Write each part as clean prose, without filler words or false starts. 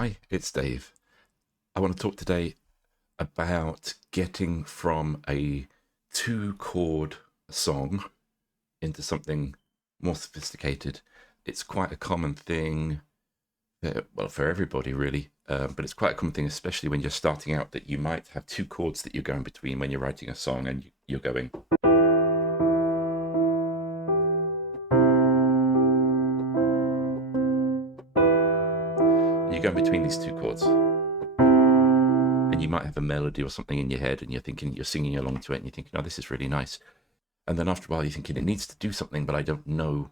Hi, it's Dave. I want to talk today about getting from a two-chord song into something more sophisticated. It's quite a common thing, well, for everybody really, but it's quite a common thing, especially when you're starting out, that you might have two chords that you're going between when you're writing a song, and you're going. You're going between these two chords. And you might have a melody or something in your head, and you're singing along to it, and you're thinking, oh, this is really nice. And then after a while, you're thinking, it needs to do something, but I don't know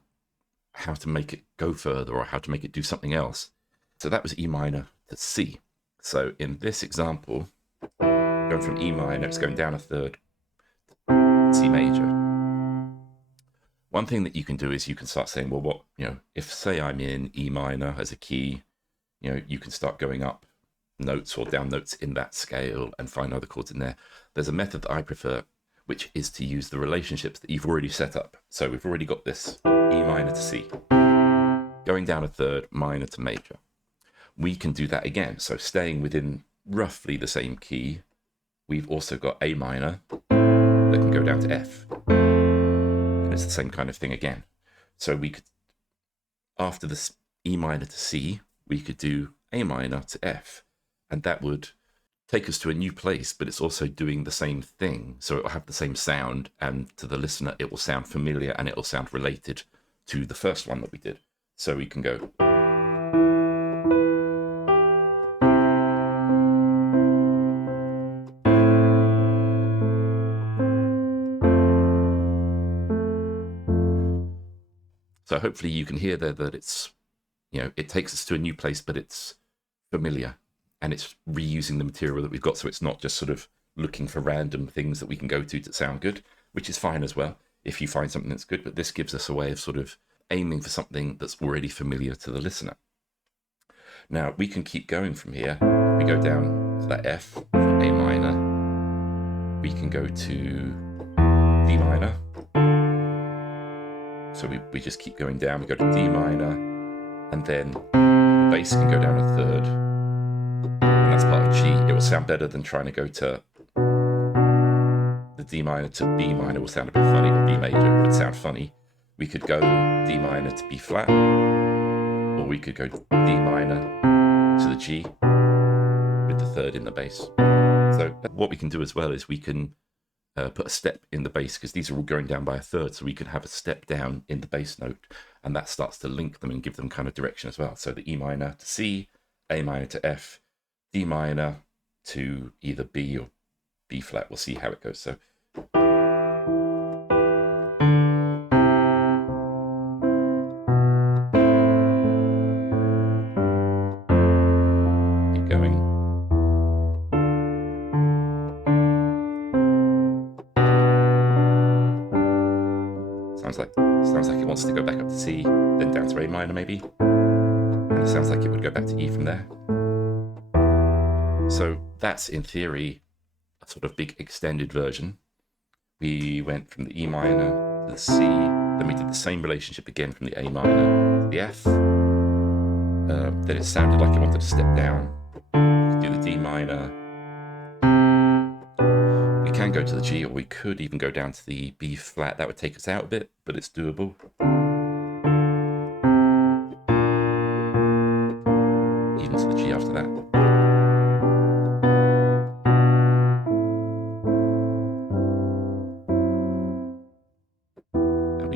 how to make it go further or how to make it do something else. So that was E minor to C. So in this example, going from E minor, it's going down a third, C major. One thing that you can do is you can start saying, well, if say I'm in E minor as a key, you can start going up notes or down notes in that scale and find other chords in there. There's a method that I prefer, which is to use the relationships that you've already set up. So we've already got this E minor to C, going down a third, minor to major. We can do that again. So staying within roughly the same key, we've also got A minor that can go down to F. And it's the same kind of thing again. So we could, after this E minor to C, we could do A minor to F. And that would take us to a new place, but it's also doing the same thing. So it will have the same sound, and to the listener, it will sound familiar and it will sound related to the first one that we did. So we can go. So hopefully you can hear there that it's, it takes us to a new place, but it's familiar. And it's reusing the material that we've got, so it's not just sort of looking for random things that we can go to sound good, which is fine as well if you find something that's good, but this gives us a way of sort of aiming for something that's already familiar to the listener. Now, we can keep going from here. We go down to that F from A minor. We can go to D minor. So we just keep going down. We go to D minor, and then the bass can go down a third. And that's part of G. It will sound better than trying to go to the D minor to B minor. Will sound a bit funny. The B major would sound funny. We could go D minor to B flat, or we could go D minor to the G with the third in the bass. So what we can do as well is we can put a step in the bass, because these are all going down by a third, so we can have a step down in the bass note, and that starts to link them and give them kind of direction as well. So the E minor to C, A minor to F, D minor to either B or B flat. We'll see how it goes. So keep going. Sounds like it wants to go back up to C, then down to A minor maybe. And it sounds like it would go back to E from there. So that's, in theory, a sort of big extended version. We went from the E minor to the C, then we did the same relationship again from the A minor to the F. Then it sounded like it wanted to step down. We could do the D minor. We can go to the G, or we could even go down to the B flat. That would take us out a bit, but it's doable. Even to the G after that.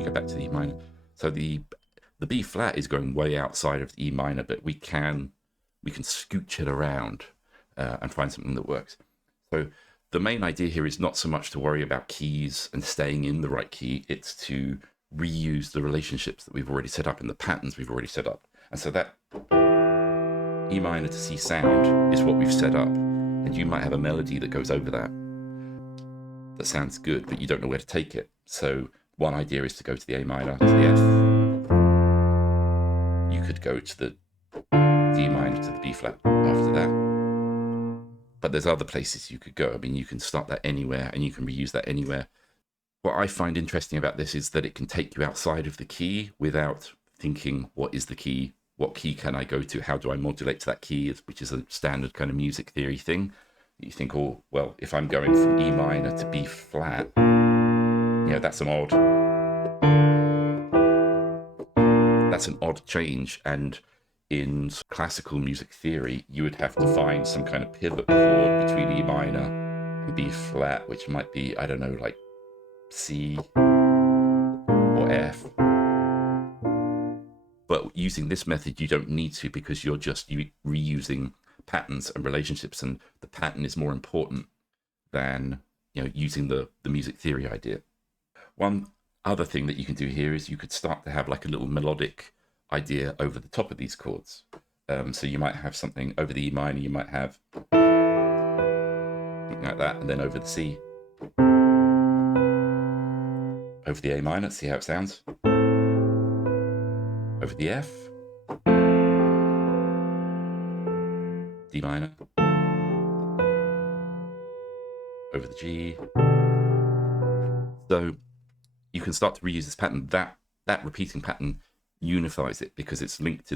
Go back to the E minor. So the B flat is going way outside of the E minor, but we can scooch it around and find something that works. So the main idea here is not so much to worry about keys and staying in the right key, it's to reuse the relationships that we've already set up and the patterns we've already set up. And so that E minor to C sound is what we've set up, and you might have a melody that goes over that sounds good, but you don't know where to take it. So one idea is to go to the A minor, to the F. You could go to the D minor to the B flat after that. But there's other places you could go. I mean, you can start that anywhere, and you can reuse that anywhere. What I find interesting about this is that it can take you outside of the key without thinking, what is the key? what key can I go to? How do I modulate to that key, which is a standard kind of music theory thing. You think, oh, well, if I'm going from E minor to B flat, that's an odd change. And in classical music theory, you would have to find some kind of pivot chord between E minor and B flat, which might be, I don't know, like C or F. But using this method, you don't need to, because you're just reusing patterns and relationships, and the pattern is more important than using the music theory idea. One other thing that you can do here is you could start to have like a little melodic idea over the top of these chords. So you might have something over the E minor, you might have something like that, and then over the C, over the A minor, see how it sounds, over the F, D minor, over the G. So you can start to reuse this pattern. That repeating pattern unifies it, because it's linked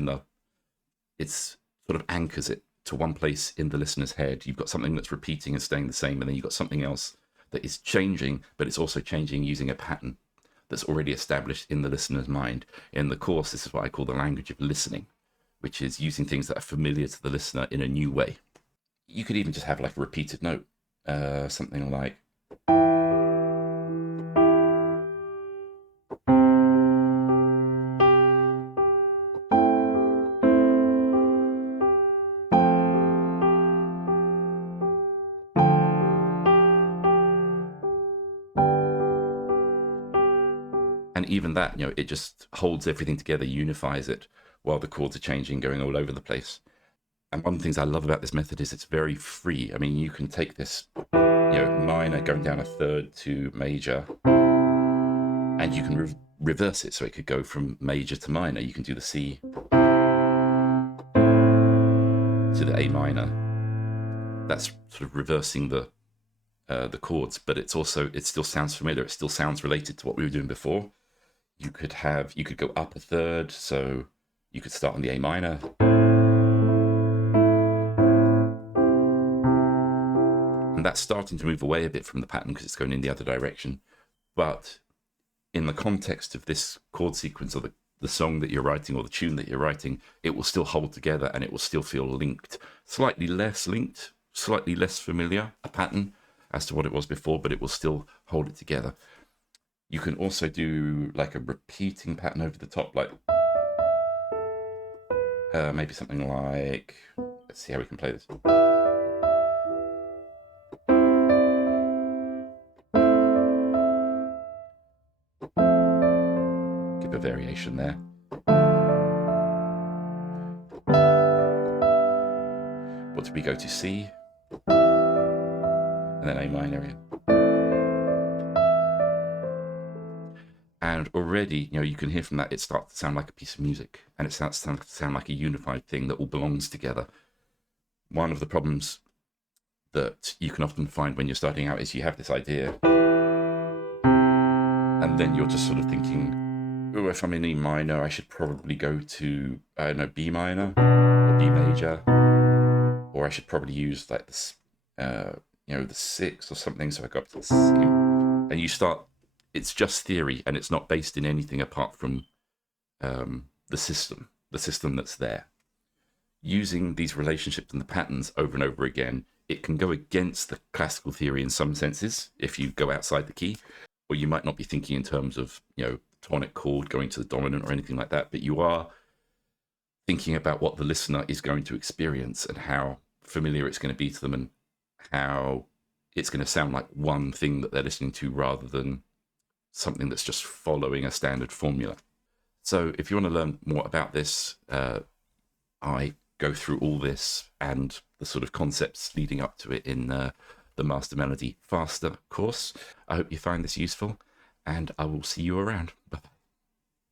it's sort of anchors it to one place in the listener's head. You've got something that's repeating and staying the same, and then you've got something else that is changing, but it's also changing using a pattern that's already established in the listener's mind. In the course, this is what I call the language of listening, which is using things that are familiar to the listener in a new way. You could even just have like a repeated note, something like, and even that, it just holds everything together, unifies it, while the chords are changing, going all over the place. And one of the things I love about this method is it's very free. I mean, you can take this, minor going down a third to major, and you can reverse it, so it could go from major to minor. You can do the C to the A minor. That's sort of reversing the chords, but it still sounds familiar. It still sounds related to what we were doing before. You could go up a third, so you could start on the A minor, and that's starting to move away a bit from the pattern because it's going in the other direction. But in the context of this chord sequence, or the song that you're writing, or the tune that you're writing, it will still hold together, and it will still feel linked, slightly less familiar, a pattern as to what it was before, but it will still hold it together. You can also do like a repeating pattern over the top, like maybe something like, let's see how we can play this. Give a variation there. What did we go to? C, and then A minor again. And already, you can hear from that, it starts to sound like a piece of music, and it starts to sound like a unified thing that all belongs together. One of the problems that you can often find when you're starting out is you have this idea, and then you're just sort of thinking, oh, if I'm in E minor, I should probably go to, I don't know, B minor or B major, or I should probably use like this, the 6 or something, so I go up to the C, and you start. It's just theory, and it's not based in anything apart from the system that's there. Using these relationships and the patterns over and over again, it can go against the classical theory in some senses if you go outside the key, or you might not be thinking in terms of, tonic chord going to the dominant or anything like that, but you are thinking about what the listener is going to experience and how familiar it's going to be to them, and how it's going to sound like one thing that they're listening to rather than something that's just following a standard formula. So if you want to learn more about this, I go through all this and the sort of concepts leading up to it in the Master Melody Faster course. I hope you find this useful, and I will see you around. Bye-bye.